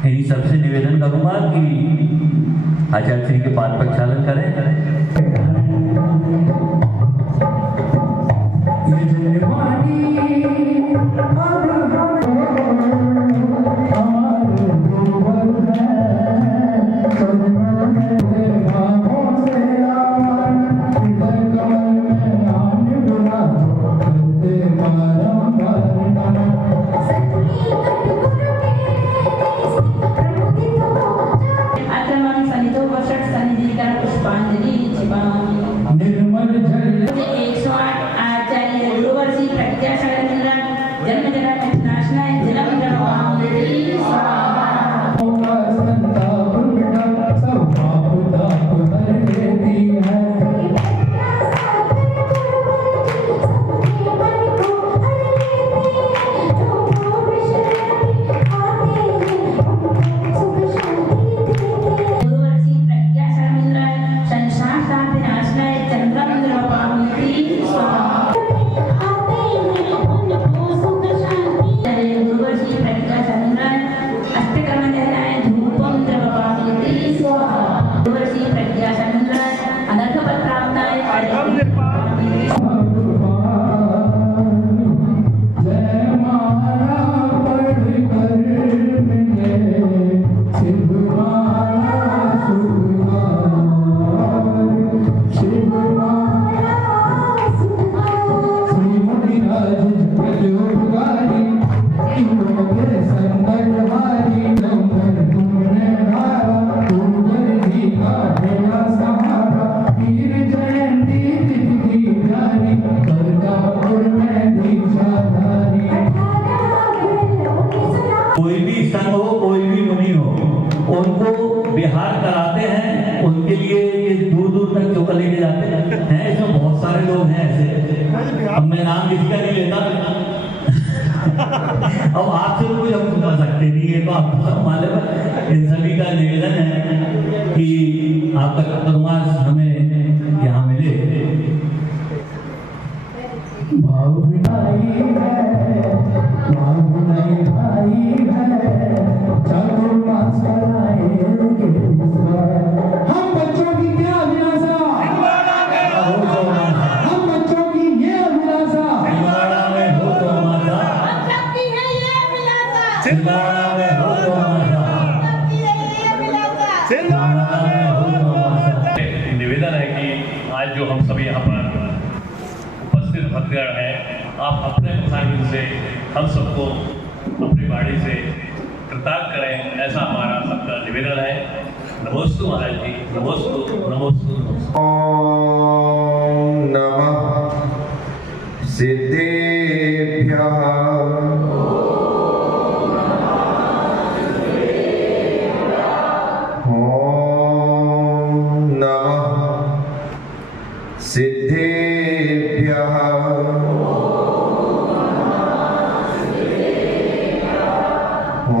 इन्हीं सबसे निवेदन करूंगा कि आचार्य श्री के पाद प्रक्षालन करें। कोई भी संघ हो, कोई भी मुनि हो, उनको बिहार कराते हैं, उनके लिए ये दूर दूर तक चौका लेके जाते हैं। इसमें बहुत सारे लोग हैं ऐसे, अब मैं नाम किसी का नहीं लेता। अब आपसे कोई हम सुना सकते नहीं है, तो आपको सब मालूम है। इन सभी का निवेदन है कि आपका चतुर्मास हमें यहाँ मिले। भाव विनाई है, भाव विनाई भाई है, चतुर्मास कराएंगे। हम बच्चों की क्या अभिलाषा, हम बच्चों की ये अभिलाषा, छिंदवाड़ा में हो तो माता, बच्चों की है ये अभिलाषा, छिंदवाड़ा में हो तो माता, बच्चों की है ये अभिलाषा, छिंदवाड़ा में हो तो माता। निवेदन है कि आज जो हम सभी यहाँ पर उपस्थित भक्तगण हैं, आप अपने प्रसाद से हम सबको अपनी बाड़ी से कृतार्थ करें, ऐसा हमारा सबका निवेदन है। नमोस्तु महाराज जी, नमोस्तु नमोस्तु नमोस्तु। ओम नमः सिद्धेभ्यः, ओम नमः सिद्धेभ्यः,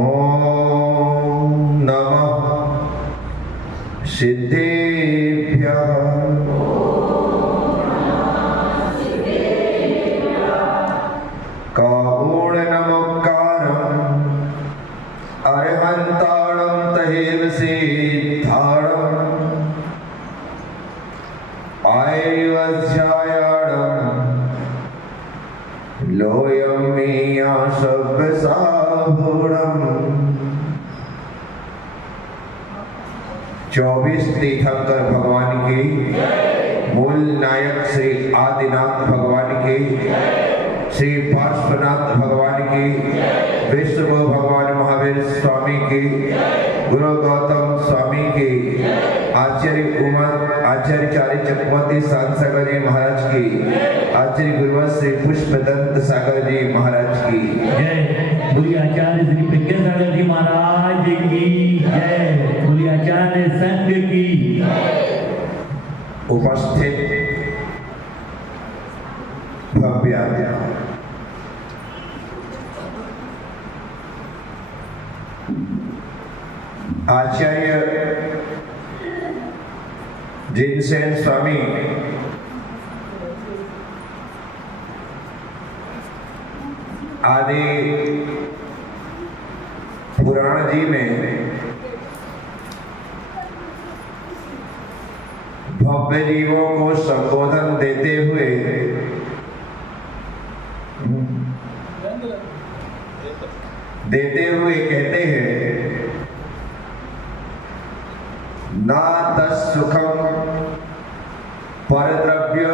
ओम नमः सिद्धेभ्यः, कापूर्णनमस्कारम् अरहन्ताणं तहेव सिद्धाणम् आयुर्वज्रायाणम् लोयं मेया सर्वसाभूणम्। 24 तीर्थंकर भगवान की, मूल नायक श्री आदिनाथ भगवान की, श्री पार्श्वनाथ भगवान की, विष्णु भगवान महावीर स्वामी की, गुरु गौतम स्वामी की, आचार्य उमा आचार्य चार्य चक्रवर्ती सागर जी महाराज की, आचार्य गुरुवर श्री पुष्पदंत सागर जी महाराज की जय। बोलिए आचार्य श्री प्रज्ञासागर जी महाराज की जय। बोलिए आचार्य संघ की। उपस्थित भव्य आचार्य जिनसेन स्वामी आदि पुराण जी में भव्य जीवों को संबोधन देते हुए कहते हैं, ना तत्सुखम परद्रव्य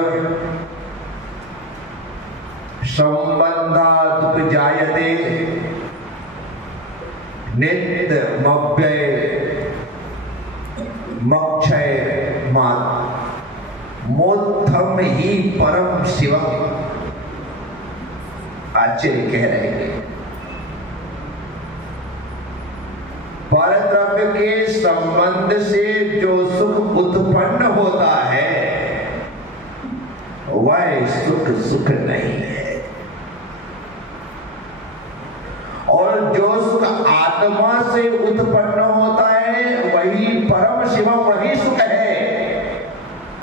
संबंधादुपजायते नित्यमव्यय मक्षय मोत्थम ही परम शिवम। आचार्य कह रहे हैं, परद्रव्य के संबंध से जो सुख उत्पन्न होता है वह सुख नहीं है, और जो सुख आत्मा से उत्पन्न होता है वही परम शिवम, वही सुख है,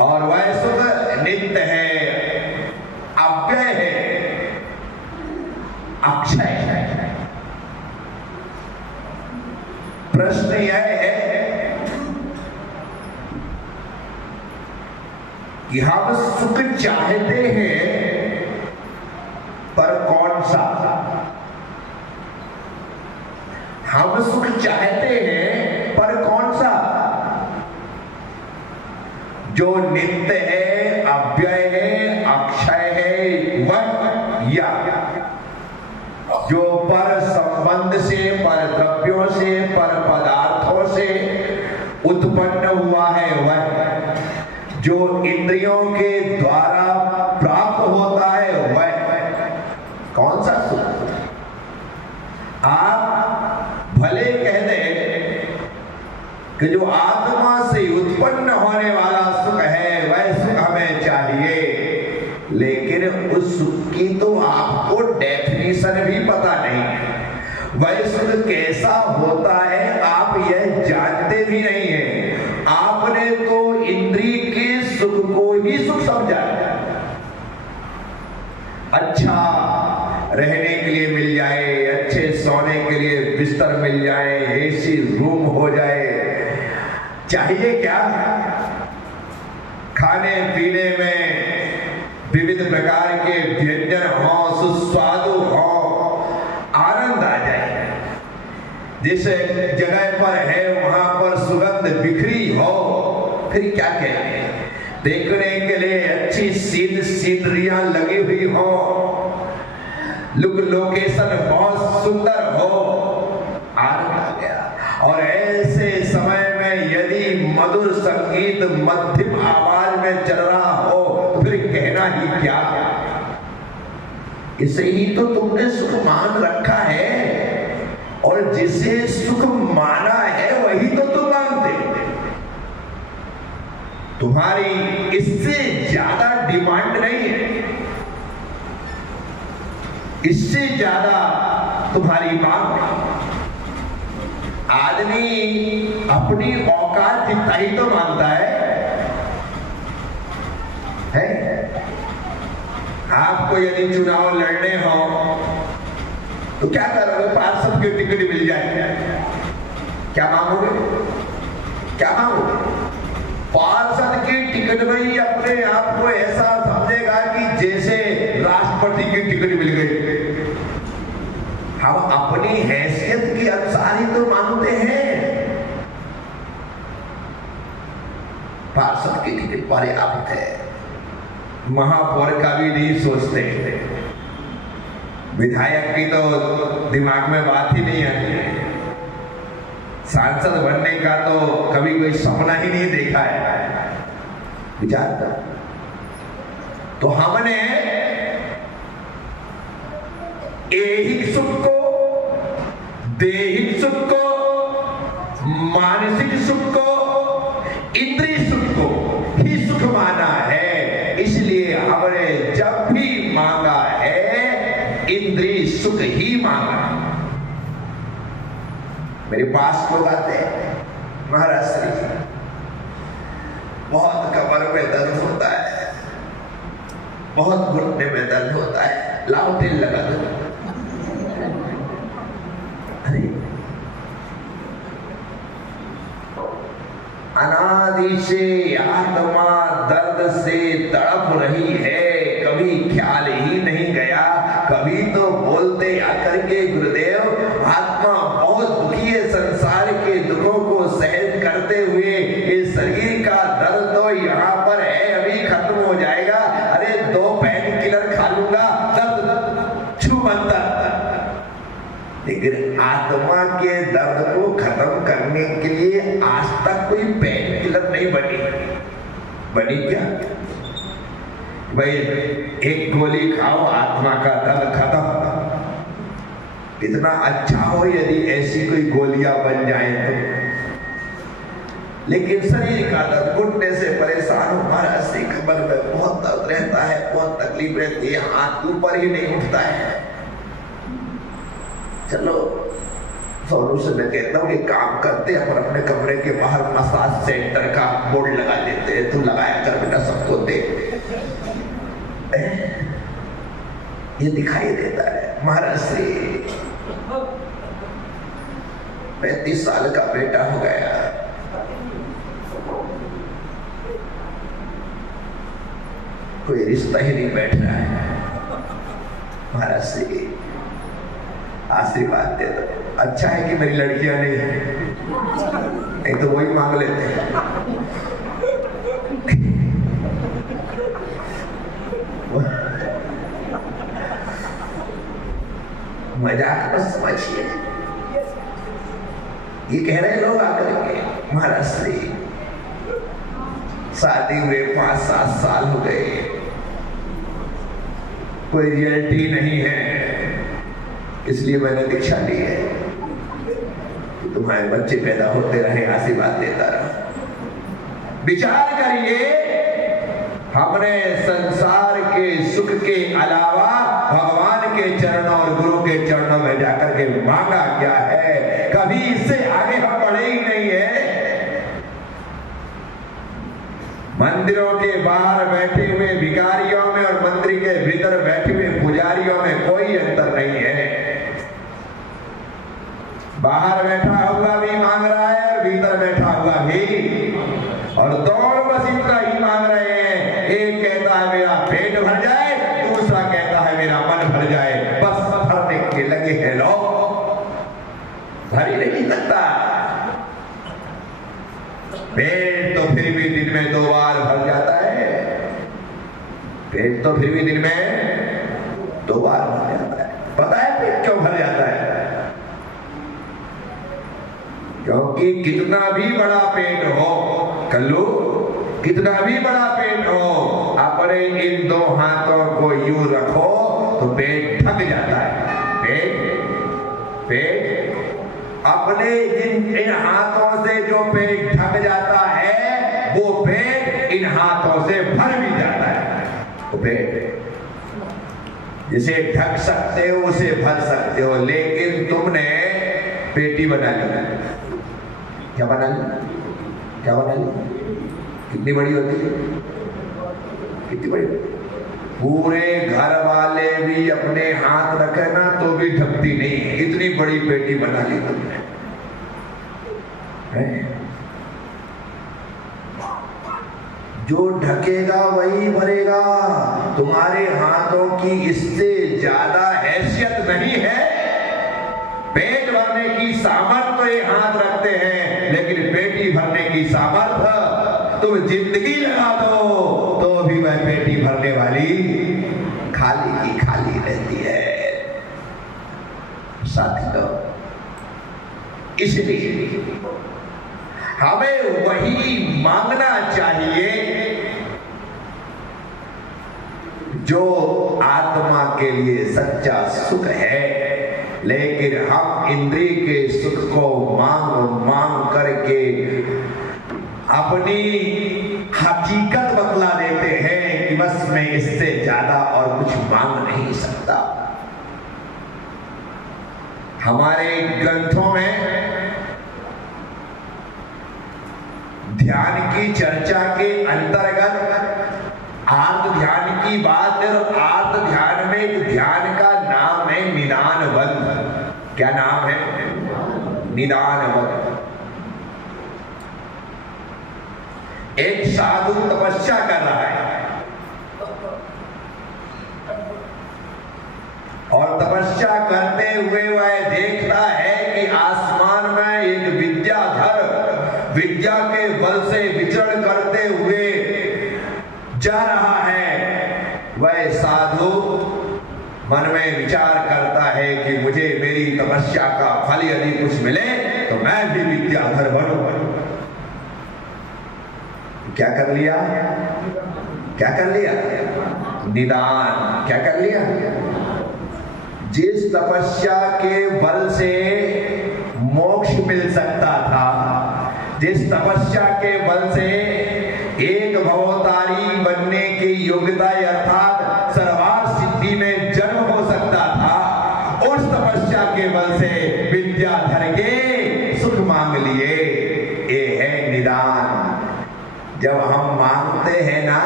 और वह सुख नित्य है, अव्यय है, अक्षय है। प्रश्न यह है कि हम सुख चाहते हैं पर कौन सा? हम सुख चाहते हैं पर कौन सा? जो नित्य है, अव्यय है, अक्षय है वह, या जो पर संबंध से, पर द्रव्यों से, पर पदार्थों से उत्पन्न हुआ है वह, जो इंद्रियों के द्वारा प्राप्त होता है वह, कौन सा सुख? आप भले कह दें कि जो आत्मा से उत्पन्न होने वाला सुख है वह सुख हमें चाहिए, लेकिन उस सुख की तो आपको डेफिनेशन भी पता नहीं, वह सुख कैसा होता है आप यह जानते भी नहीं है। आपने तो इंद्रिय के सुख को ही सुख समझा। अच्छा रहने के लिए मिल जाए, अच्छे सोने के लिए बिस्तर मिल जाए, एसी रूम हो जाए, चाहिए क्या? खाने पीने में विविध प्रकार के व्यंजन हो, सुस्वादु हो, आनंद आ जाए, जिस जगह पर है वहां पर सुगंध बिखरी हो, फिर क्या कहें? देखने के लिए अच्छी सीनरियां लगी हुई हो, लोकेशन बहुत सुंदर हो, आनंद आ गया। और ऐसे समय में यदि मधुर संगीत मध्यम आवाज में चल रहा हो तो फिर कहना ही क्या? इसे ही तो तुमने सुख मान रखा है, और जिसे सुख माना है वही तो तुम मानते। तुम्हारी इससे ज्यादा डिमांड नहीं है, इससे ज्यादा तुम्हारी मांग नहीं। आदमी अपनी औकात जितना ही तो मानता है? आपको यदि चुनाव लड़ने हो तो क्या करोगे? पार्षद की टिकट मिल जाए, क्या मांगोगे? क्या मांगोगे? पार्षद की टिकट में ही अपने आप को ऐसा समझेगा कि जैसे राष्ट्रपति की टिकट मिल गई। हम अपनी हैसियत के अनुसार ही तो मांगते हैं। पार्षद की टिकट पर्याप्त है, महापौर का भी नहीं सोचते, विधायक की तो दिमाग में बात ही नहीं आती, सांसद बनने का तो कभी कोई सपना ही नहीं देखा है। विचार कर। तो हमने ऐहिक सुख को, दैहिक सुख को, मानसिक सुख को, इंद्रिय सुख को ही सुख माना है। इसलिए हमने जब भी मांगा है इंद्रिय सुख ही मांगा। मेरे पास लोग आते हैं, महाराज श्री बहुत कमर में दर्द होता है, बहुत घुटने में दर्द होता है, लाओ तेल लगा दो। अरे अनादि से आत्मा दर्द से तड़प रही है, कभी ख्याल ही नहीं गया। कभी तो बोलते आकर के गुरुदेव आत्मा बहुत दुखी है, संसार के दुखों को सहन करते हुए इस शरीर का दर्द तो यहाँ पर है, अभी खत्म हो जाएगा। अरे 2 पेन किलर खा लूंगा, दर्द छू बनता। लेकिन आत्मा के दर्द को खत्म करने के लिए आज तक कोई पेन किलर नहीं बनी क्या? भाई एक गोली खाओ, आत्मा का दर्द खत्म। इतना अच्छा हो यदि ऐसी कोई गोलियां बन जाए तो। लेकिन शरीर का दर्द, घुटने से परेशान हो, महाराज से कमर में बहुत दर्द रहता है, बहुत तकलीफ रहती है, हाथ ऊपर ही नहीं उठता है। चलो सोनू से मैं कहता हूँ एक काम करते हैं, अपन अपने कमरे के बाहर मसाज सेंटर का बोर्ड लगा देते हैं, तू लगाया कर बेटा, सबको दे। ये दिखाई देता है महाराज से 35 साल का बेटा हो गया, कोई रिश्ता ही नहीं बैठ रहा है। महाराज से आशीर्वाद दे दो। अच्छा है कि मेरी लड़कियां नहीं तो वही मांग लेते हैं। मजाक मत समझिए, ये कह रहे लोग आकर के महाराज से शादी हुए 5-7 साल हो गए, कोई रिजल्ट ही नहीं है, इसलिए मैंने दीक्षा ली है कि तुम्हारे बच्चे पैदा होते रहे, आशीर्वाद देता रहा। विचार करिए, हमने संसार के सुख के अलावा भगवान के चरणों और गुरु के चरणों में जाकर के मांगा क्या है? कभी इससे आगे हम बढ़े ही नहीं है। मंदिरों के बाहर बैठे हुए भिखारियों में और मंदिर के भीतर बैठे हुए पुजारियों में कोई अंतर नहीं है। बाहर बैठा हुआ भी मांग रहा है और भीतर बैठा हुआ भी, और दोनों बस इतना ही मांग रहे हैं। एक कहता है मेरा पेट भर जाए, दूसरा कहता है मेरा मन भर जाए। बस भरने के लगे हैं लोग, भर ही नहीं सकता। पेट तो फिर भी दिन में 2 बार भर जाता है, पेट तो फिर भी दिन में 2 बार भर जाता है। पता है पेट क्यों भर जाता है? क्योंकि कितना भी बड़ा पेट हो, कल्लू, कितना भी बड़ा पेट हो, अपने इन 2 हाथों को यूं रखो तो पेट ढक जाता है। पेट अपने इन हाथों से जो पेट ढक जाता है, वो पेट इन हाथों से भर भी जाता है। वो पेट जिसे ढक सकते हो उसे भर सकते हो, लेकिन तुमने पेटी बना ली। क्या बना ली? कितनी बड़ी होती है? कितनी बड़ी? पूरे घर वाले भी अपने हाथ रखे ना तो भी ढकती नहीं, इतनी बड़ी पेटी बना ली तुमने। जो ढकेगा वही भरेगा। तुम्हारे हाथों की इससे ज्यादा हैसियत नहीं है। पेट भरने की सामर्थ तो ये हाथ रखते हैं, लेकिन पेटी भरने की सामर्थ तुम जिंदगी लगा दो तो भी वह पेटी भरने वाली खाली की खाली रहती है। साथियों, इसलिए हमें वही मांगना चाहिए जो आत्मा के लिए सच्चा सुख है। लेकिन हम इंद्रिय के सुख को मांग करके अपनी हकीकत बतला देते हैं कि बस मैं इससे ज्यादा और कुछ मांग नहीं सकता। हमारे ग्रंथों में ध्यान की चर्चा के अंतर्गत आर्त ध्यान की बात है, और आर्त ध्यान में एक ध्यान का नाम है निदानवत। क्या नाम है? निदानवत। एक साधु तपस्या कर रहा है और तपस्या करते हुए वह देखता है कि आसमान में एक विद्याधर विद्या के बल से विचरण करते हुए जा रहा है। वह साधु मन में विचार करता है कि मुझे मेरी तपस्या का फल यदि कुछ मिले तो मैं भी विद्याधर बनूं। क्या कर लिया? क्या कर लिया? निदान। क्या कर लिया? जिस तपस्या के बल से मोक्ष मिल सकता था, जिस तपस्या के बल से एक भवतारी बनने की योग्यता अर्थात सर्वार्थ सिद्धि में जन्म हो सकता था, उस तपस्या के बल से विद्याधर के सुख मांग लिए। ये है निदान। जब हम मांगते हैं ना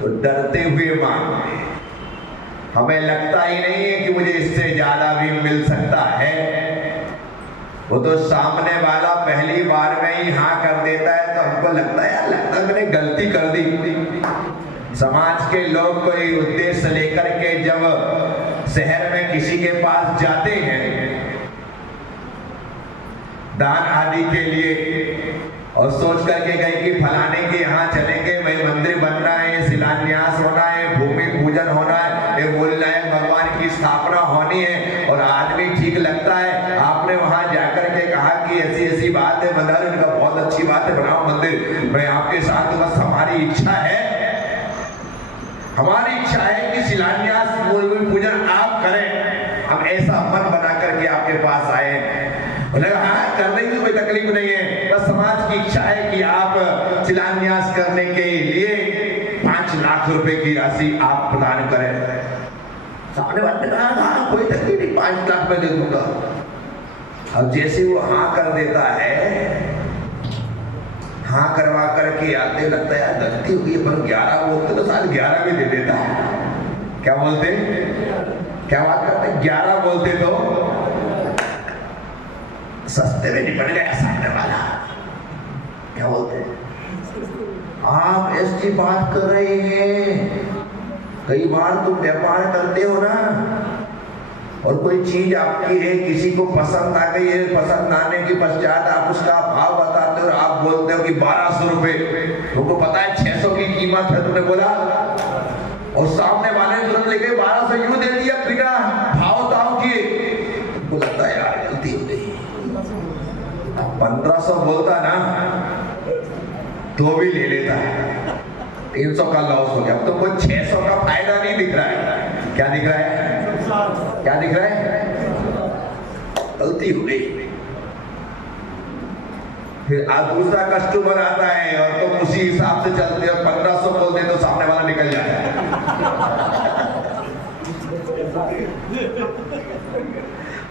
तो डरते हुए मांगते हैं। हमें लगता ही नहीं है कि मुझे इससे ज्यादा भी मिल सकता है। वो तो सामने वाला पहली बार में ही हाँ कर देता है तो हमको लगता है यार, लगता है मैंने गलती कर दी। समाज के लोग कोई उद्देश्य लेकर के जब शहर में किसी के पास जाते हैं दान आदि के लिए और सोच करके गए कि फलाने के यहाँ चलेंगे, भाई मंदिर बनना है, शिलान्यास होना है, भूमि पूजन होना है, ये बोलना है, भगवान की स्थापना होनी है और आदमी ठीक लगता है। आपने वहां जाकर के कहा कि ऐसी ऐसी बात है, मंदिर इनका बहुत अच्छी बात है, बनाओ मंदिर, मैं आपके साथ, बस हमारी इच्छा है, हमारी इच्छा है कि शिलान्यास भूमि पूजन आप करें। हम ऐसा मन बना करके आपके पास आए। बोले हाँ कर देंगे, कोई तकलीफ नहीं है, बस समाज की इच्छा है कि आप शिलान्यास करने के लिए 5 लाख रुपए की राशि आप प्रदान करें। सामने वाले ने कहा हाँ कोई तकलीफ नहीं, 5 लाख में दे दूंगा। अब जैसे वो हाँ कर देता है, हाँ करवा करके आते लगता है यार गलती हुई है, पर 11 बोलते तो शायद 11 भी दे देता है। क्या बोलते? क्या बात करते? 11 बोलते तो सस्ते में निपट गया सामने वाला। क्या बोलते हैं? आप ऐसी बात कर रहे हैं, कई बार तुम व्यापार करते हो ना और कोई चीज आपकी है, किसी को पसंद आ गई है, पसंद आने के पश्चात आप उसका भाव बताते हो और आप बोलते हो कि 1200 रुपए, तुमको पता है 600 की कीमत है, तुमने बोला और सामने वाले ने तुरंत लेके 1200 यूं दे दिया बिना भाव ताव किए। तुमको लगता है यार गलती हो गई। 1500 बोलता ना तो भी ले लेता है, 300 का लॉस हो गया। अब तुमको 600 का फायदा नहीं दिख रहा है। क्या दिख रहा है? क्या दिख रहा है? गलती हो गई। फिर आज दूसरा कस्टमर आता है और तुम उसी हिसाब से चलते हो, 1500 बोलते तो सामने वाला निकल जाता है।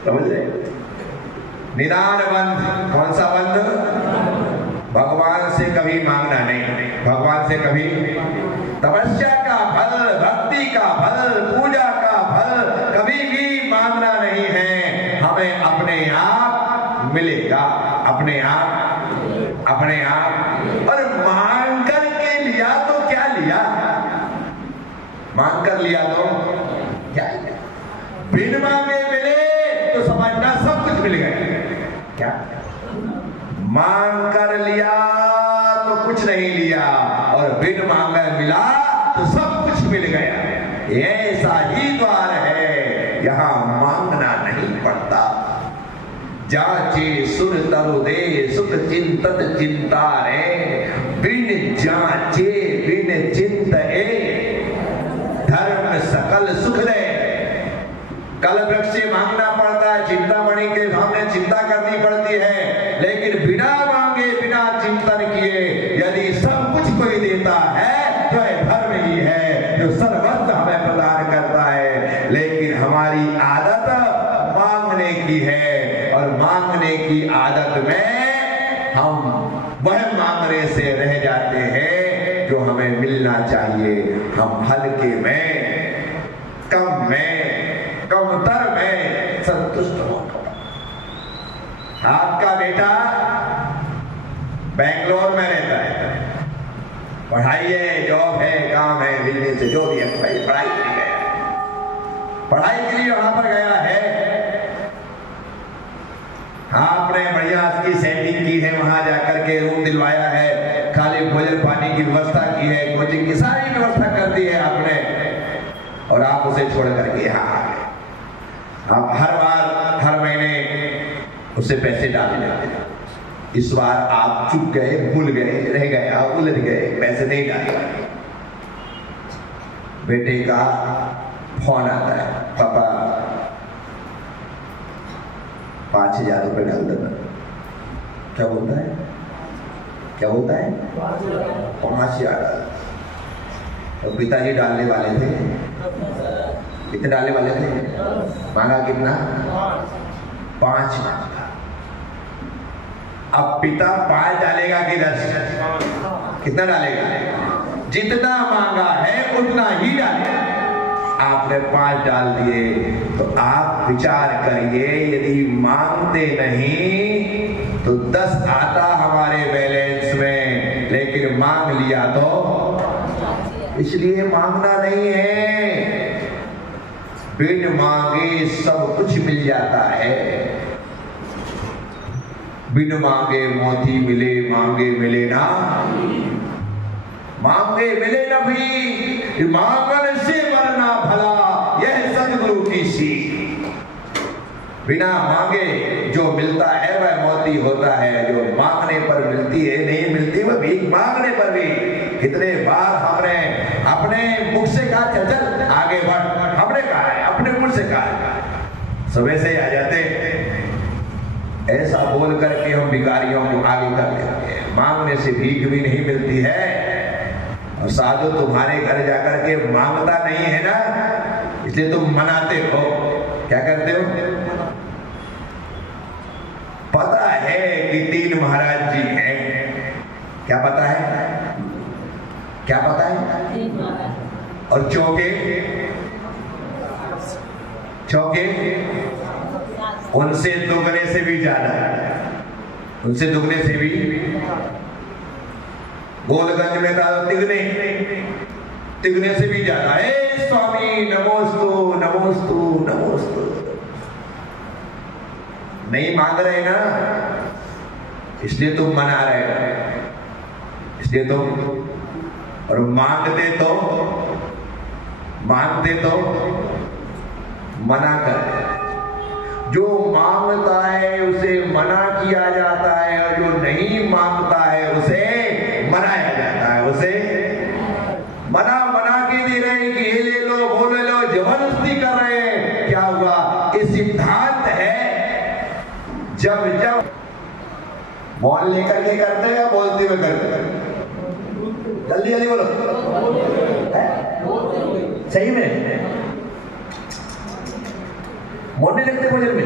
समझ रहे? निदान बंध। कौन सा बंध? भगवान से कभी मांगना नहीं, भगवान से कभी। तपस्या का फल, भक्ति का फल, पूजा का फल कभी भी मांगना नहीं है, हमें अपने आप मिलेगा, अपने आप, अपने आप। और मांग कर के लिया तो क्या लिया? मांग कर लिया तो क्या लिया? बिन मांगे मिले तो समझना सब कुछ मिल गया। क्या? मांग कर लिया तो कुछ नहीं लिया और बिन मांगे मिला तो सब कुछ मिल गया। ऐसा ही द्वार है, यहाँ मांगना नहीं पड़ता। जाचे सुर तरु दे सुख चिंतत चिंता रे, बिन जाचे बिन चिंत धर्म सकल सुख दे। कल वृक्ष से मांगना पड़ता है, चिंतामणि के सामने चिंता करनी पड़ती है, लेकिन बिना मांगे बिना चिंतन किए यदि सब कुछ कोई देता है तो यह धर्म ही है जो सर्वस्व हमें प्रदान करता है। लेकिन हमारी आदत मांगने की है और मांगने की आदत में हम वह मांगने से रह जाते हैं जो हमें मिलना चाहिए। हम हल्के में, कम में, कमतर में संतुष्ट हो। आपका बेटा बेंगलोर में रहता है, पढ़ाई है, जॉब है, काम है, बिजनेस है, जो भी है, पढ़ाई के लिए गया, पढ़ाई के लिए वहां पर गया है। आपने बढ़िया उसकी सेटिंग की है, वहां जाकर के रूम दिलवाया है, खाली भोजन पानी की व्यवस्था की है, कोचिंग की सारी व्यवस्था कर दी है आपने, और आप उसे छोड़ करके यहाँ आ गए। आप हर बार हर महीने उसे पैसे डाल देते, इस बार आप चुप गए, भूल गए, रह गए, आप उलझ गए, पैसे नहीं डाले। बेटे का फोन आता है, पापा 5,000 रुपये डाल देना। क्या बोलता है, क्या बोलता है? 5,000 डाल। तो पिताजी डालने वाले थे, कितने डालने वाले थे? मांगा कितना? 5 मांगा। अब पिता 5 डालेगा कि 10? कितना डालेगा? जितना मांगा है उतना ही डालेगा। आपने 5 डाल दिए, तो आप विचार करिए, यदि मांगते नहीं तो 10 आता हमारे बैलेंस में, लेकिन मांग लिया तो, इसलिए मांगना नहीं है। बिन मांगे सब कुछ मिल जाता है। बिन मांगे मोती मिले, मांगे मिले ना, मांगे मिले न भी, मांगन से मरना भला, यह सदगुरु की सीख। बिना मांगे जो मिलता है वह मोती होता है, जो मांगने पर मिलती है, नहीं मिलती वह भीख मांगने पर भी। कितने बार हमने अपने मुख से कहा चल चल आगे बढ़, हमने कहा है, अपने मुख से कहा है, सुबह से आ जाते, ऐसा बोल करके हम भिखारियों को आगे कर देते हैं। मांगने से भीख भी नहीं मिलती है, और साधु तुम्हारे घर जाकर के मांगता नहीं है ना, इसलिए तुम मनाते हो। क्या करते हो? पता है कि 3 महाराज जी हैं, क्या पता है? क्या पता है? और चौके उनसे दुगने से भी ज्यादा, उनसे दुगने से भी। गोलगंज में था तिगने से भी ज्यादा। हे स्वामी नमोस्तु नमोस्तु नमोस्तु। नहीं मांग रहे ना, इसलिए तुम मना रहे हो, इसलिए तुम, और मांगते तो मना कर। जो मांगता है उसे मना किया जाता है, और जो नहीं मांगता है उसे मनाया जाता है। उसे मना के दे रहे हैं कि ये ले लो, वो ले लो, जबरदस्ती कर रहे हैं। क्या हुआ? ये सिद्धांत है। जब मौन लेकर के करते हैं या बोलते हुए करते हैं? जल्दी जल्दी बोलो, सही में मौन नहीं लगते भोजन में?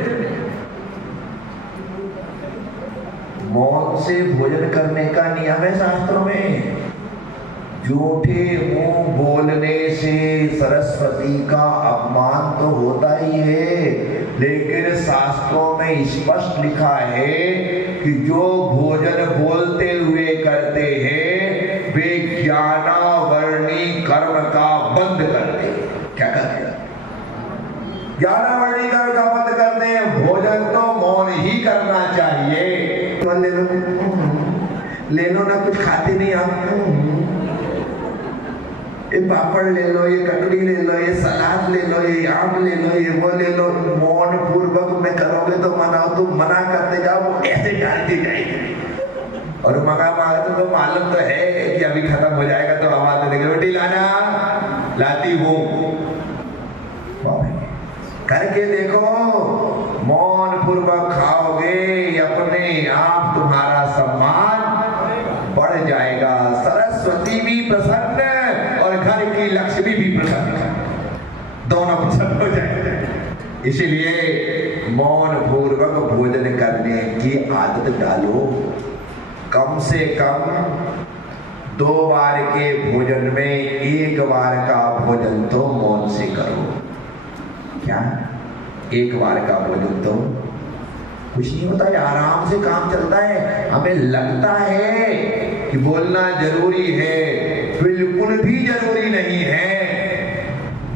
मौन से भोजन करने का नियम है शास्त्रों में। झूठे मुंह बोलने से सरस्वती का अपमान तो होता ही है, लेकिन शास्त्रों में स्पष्ट लिखा है कि जो भोजन बोलते हुए करते हैं वे ज्ञानावर्णी कर्म का बंद करते हैं। क्या करते हैं? ज्ञानावर्णी कर्म का बंद करते हैं। भोजन तो मौन ही करना चाहिए। ले लो ना, कुछ खाते नहीं आप। ये पापड़ ले लो, ये ककड़ी ले लो, ये सलाद ले लो, ये आम ले लो, ये वो ले लो। मौन पूर्वक में करोगे तो मनाओ, तुम मना करते जाओ, वो ऐसे डालती जाएगी। और मंगा तो मालूम तो है कि अभी खत्म हो जाएगा, तो आवाज देंगे रोटी लाना, लाती हूँ। करके देखो, मौन पूर्वक खाओगे, अपने आप तुम्हारा सम्मान बढ़ जाएगा। सरस्वती भी प्रसन्न और घर की लक्ष्मी भी प्रसन्न, दोनों प्रसन्न हो जाएंगे। इसीलिए मौन पूर्वक भोजन करने की आदत डालो। कम से कम 2 बार के भोजन में 1 बार का भोजन तो मौन से करो। क्या? 1 बार का भोजन तो कुछ नहीं होता है, आराम से काम चलता है। हमें लगता है कि बोलना जरूरी है, बिल्कुल भी जरूरी नहीं है।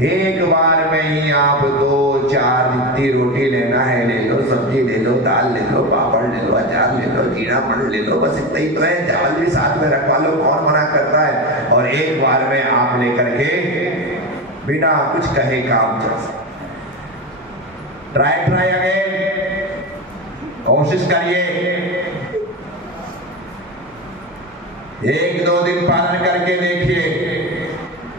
एक बार में ही आप 2-4 जितनी रोटी लेना है ले लो, सब्जी ले लो, दाल ले लो, पापड़ ले लो, अचार ले लो, जीरा मण ले लो, बस इतना ही तो है। चावल भी साथ में रखवा लो, कौन मना करता है। और एक बार में आप लेकर के बिना कुछ कहे काम चल सकता। ट्राई अगेन, कोशिश करिए। 1-2 दिन पालन करके देखिए।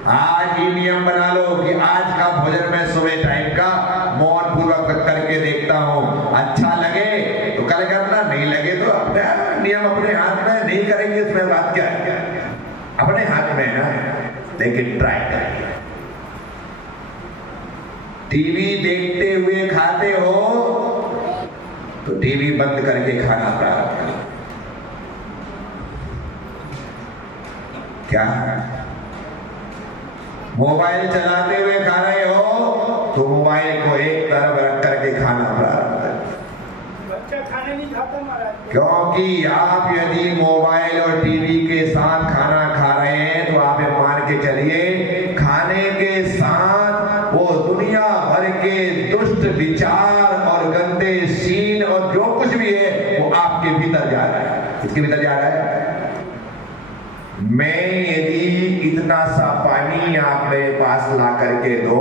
आज ही नियम बना लो कि आज का भोजन मैं सुबह टाइम का मौन पूर्वक करके देखता हूं। अच्छा लगे तो कल करना, नहीं लगे तो अपने नियम अपने हाथ में। नहीं करेंगे इसमें बात क्या है, अपने हाथ में है, लेकिन ट्राई करेंगे। टीवी देखते हुए खाते हो तो टीवी बंद करके खाना प्रारंभ करें। क्या मोबाइल चलाते हुए खा रहे हो तो मोबाइल को एक तरफ रख करके खाना प्रारंभ करें। बच्चा खाना नहीं खाता महाराज, क्योंकि आप यदि मोबाइल और टीवी के साथ खाना खा रहे हैं तो आप ये मान के चलिए खाने के साथ वो दुनिया भर के दुष्ट विचार और गंदे सीन और जो कुछ भी है वो आपके भीतर जा रहा है। किसके भीतर जा रहा है? मैं यदि इतना सा पानी आप मेरे पास ला करके दो,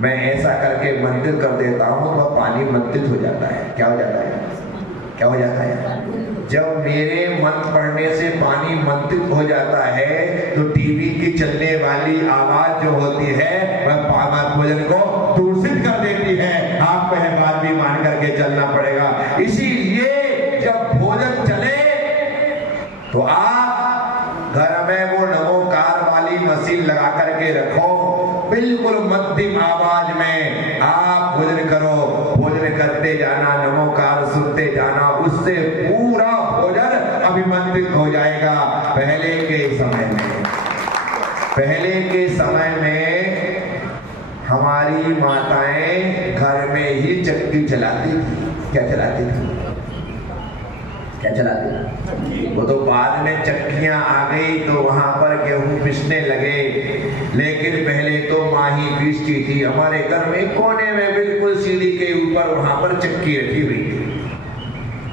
मैं ऐसा करके मंत्रित कर देता हूं तो पानी मंत्रित हो जाता है। क्या हो जाता है? क्या हो जाता है? जब मेरे मंत्र पढ़ने से पानी मंत्रित हो जाता है तो टीवी की चलने वाली आवाज जो होती है वह भोजन को दूषित कर देती है। आपको यह बात भी मान करके चलना पड़ेगा। इसीलिए जब भोजन चले तो आप घर में वो नमोकार वाली मशीन लगा करके रखो, बिल्कुल मध्यम आवाज में आप भोजन करो। भोजन करते जाना, नमोकार सुनते जाना, उससे पूरा भोजन अभिमंत्रित हो जाएगा। पहले के समय में हमारी माताएं घर में ही चक्की चलाती थी। क्या चलाती थी? क्या चलाती थी? वो तो बाद में चक्कियां आ गई तो वहां पर गेहूं पिसने लगे, लेकिन पहले तो माँ ही पीसती थी। हमारे घर में कोने में बिल्कुल सीढ़ी के ऊपर वहां पर चक्की रखी हुई थी।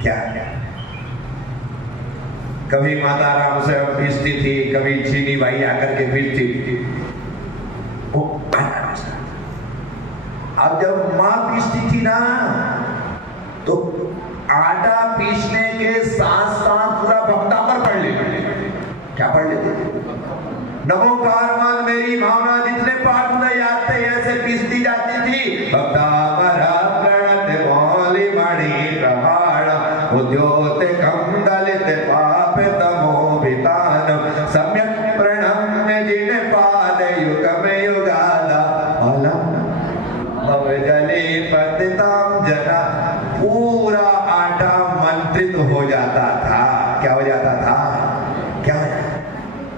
क्या कभी माता राम से पीसती थी, कभी चीनी भाई आकर के पीसती थी। अब जब माँ पीसती थी ना तो आटा पीसने के साथ साथ पूरा भक्तापर पढ़ लेते। क्या पढ़ लेते? नमोकार मान मेरी भावना, जितने पाठ मुझे याद थे ऐसे पीसती जाती थी। भक्तापर प्रणत मौली मणि प्रभाण उद्योत कम दलित पाप तमो वितान सम्यक प्रणम्य जिन पाद युग में युगादा अलम गले पतिताम जना। पूरा आटा मंत्रित हो जाता था। क्या हो जाता था? क्या हो जाता?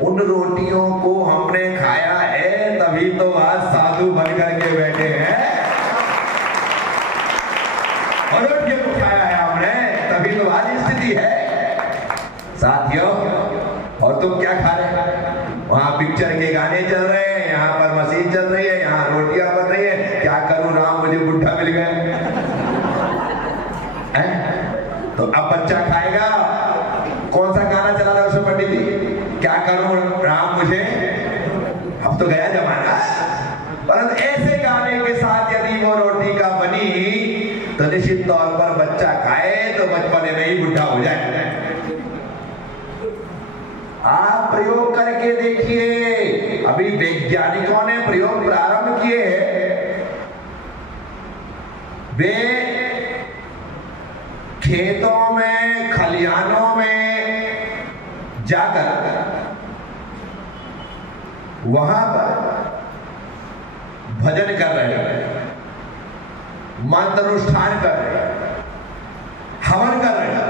उन रोटियों को हमने खाया है तभी तो आज साधु बन करके बैठे हैं। और रोटियों को खाया है हमने तभी तो आज स्थिति है। साथियों, और तुम क्या खा रहे? वहां पिक्चर के गाने चल रहे हैं, यहाँ पर मशीन चल रही है, यहाँ रोटियां बन रही है। क्या करूं राम, मुझे बुढ़ा मिल गया। तो अब बच्चा खाएगा, कौन सा गाना चला रहा है उसमें पंडित जी? क्या करूं राम मुझे, अब तो गया जमाना। परंतु ऐसे गाने के साथ यदि वो रोटी का बनी तो निश्चित तौर पर बच्चा खाए तो बचपने में ही बुढ़ा हो जाए। आप प्रयोग करके देखिए। अभी वैज्ञानिकों ने प्रयोग प्रारंभ किए हैं। वे खेतों में, खलिहानों में जाकर वहां पर भजन कर रहे हैं, मंत्र अनुष्ठान कर रहे हैं, हवन कर रहे हैं।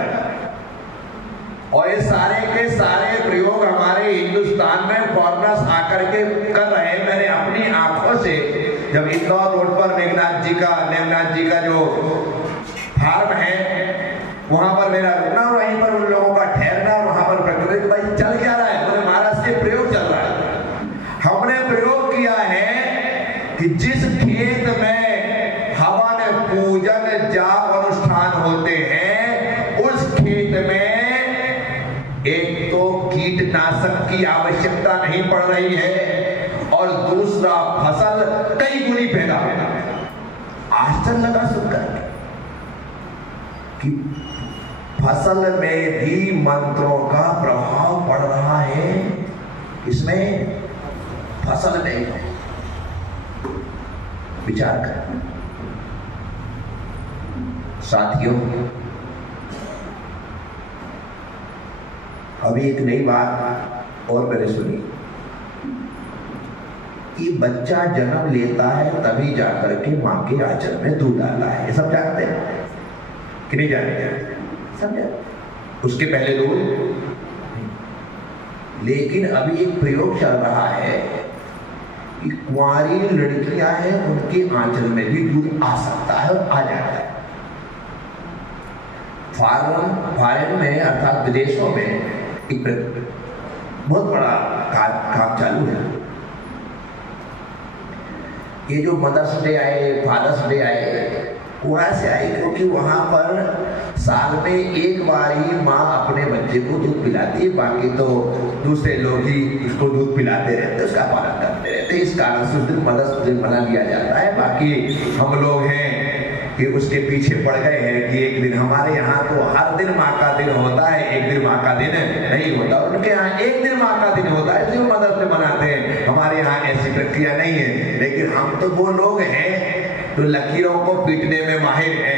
और ये सारे के सारे प्रयोग हमारे हिंदुस्तान में फॉरेनर्स आकर के कर रहे हैं। मैंने अपनी आंखों से जब इंदौर रोड पर मेघनाथ जी का जो फार्म है वहां पर मेरा रुकना और वहीं पर उन लोगों का ठहरना, वहां पर प्रकृति भाई चल क्या रहा है, बोले महाराज से प्रयोग चल रहा है। हमने प्रयोग किया है कि जिस खेत में हवन पूजन जाप अनुष्ठान होते हैं उस खेत में एक तो कीटनाशक की आवश्यकता नहीं पड़ रही है और दूसरा फसल कई गुनी पैदा होगा। आश्चर्य लगा सुनकर कि फसल में भी मंत्रों का प्रभाव पड़ रहा है, इसमें फसल नहीं। विचार कर साथियों, अभी एक नई बात और मैंने सुनी कि बच्चा जन्म लेता है तभी जाकर के मां के आंचल में दूध डालता है। ये सब जानते हैं कि नहीं जानते? समझे? उसके पहले दूध। लेकिन अभी एक प्रयोग चल रहा है कि कुंवारी लड़कियां हैं उनके आंचल में भी दूध आ सकता है और आ जाता है। फॉरेन में अर्थात विदेशों में एक बहुत बड़ा काम चालू है। ये जो मदर्स डे आए, फादर्स डे आए, वहां से आई क्योंकि वहां पर साल में एक बार ही माँ अपने बच्चे को दूध पिलाती है, बाकी तो दूसरे लोग ही उसको दूध पिलाते रहते, उसका पालन करते रहते। इस कारण से उस दिन मदर्स डे मना लिया जाता है। बाकी हम लोग हैं कि उसके पीछे पड़ गए हैं कि एक दिन, हमारे यहाँ तो हर दिन माँ का दिन होता है, एक दिन माँ का दिन नहीं होता। उनके यहाँ एक दिन माँ का दिन होता है, इसलिए मदर्स डे मनाते हैं। हमारे यहाँ ऐसी प्रक्रिया नहीं है। लेकिन हम तो वो लोग हैं तो लकीरों को पीटने में माहिर है।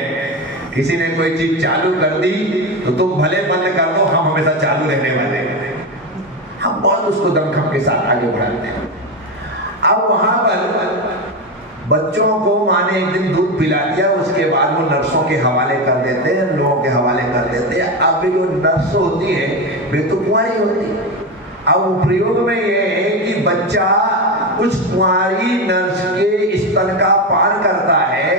किसी ने कोई चीज चालू कर दी तो तुम भले बंद कर दो, हम हमेशा चालू रहने वाले हैं। हम बहुत उसको दमखम के साथ आगे बढ़ाते हैं। अब वहां पर बच्चों को माँ ने एक दिन दूध पिला दिया, उसके बाद वो नर्सों के हवाले कर देते हैं, लोगों के हवाले कर देते हैं। अब जो नर्स होती है वे तो कुंवारी होती है। अब प्रयोग में ये है कि बच्चा उस कुंवारी नर्स के स्तन का पान करता है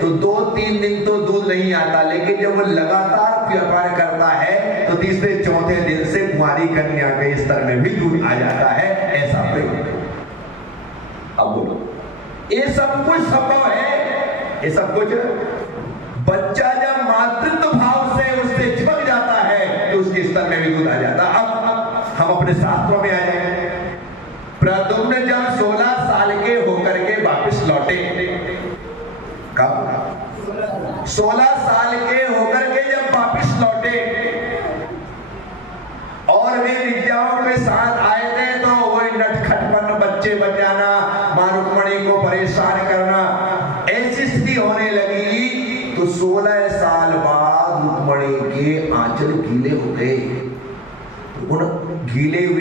तो 2-3 दिन तो दूध नहीं आता, लेकिन जब वो लगातार पान करता है तो तीसरे चौथे दिन से कुंवारी कन्या के स्तर में भी दूध आ जाता है। ऐसा प्रयोग। अब बोलो, ये सब कुछ संभव है। ये सब कुछ बच्चा जब मातृत्व भाव से उससे चिपक जाता है तो उसके स्तर में भी दूध आ जाता है। अब हम अपने शास्त्रों में आ जाएंगे। प्रद्युम्न जब 16 साल के होकर के वापस लौटे, कब? 16 साल के होकर के जब वापस लौटे और वे विद्याओं के साथ आए थे तो वही नटखटपन, बच्चे बचाना, मां रुक्मणी को परेशान करना, ऐसी स्थिति होने लगी तो 16 साल बाद रुक्मणी के आंचल गीले हो गए। उन गीले हुए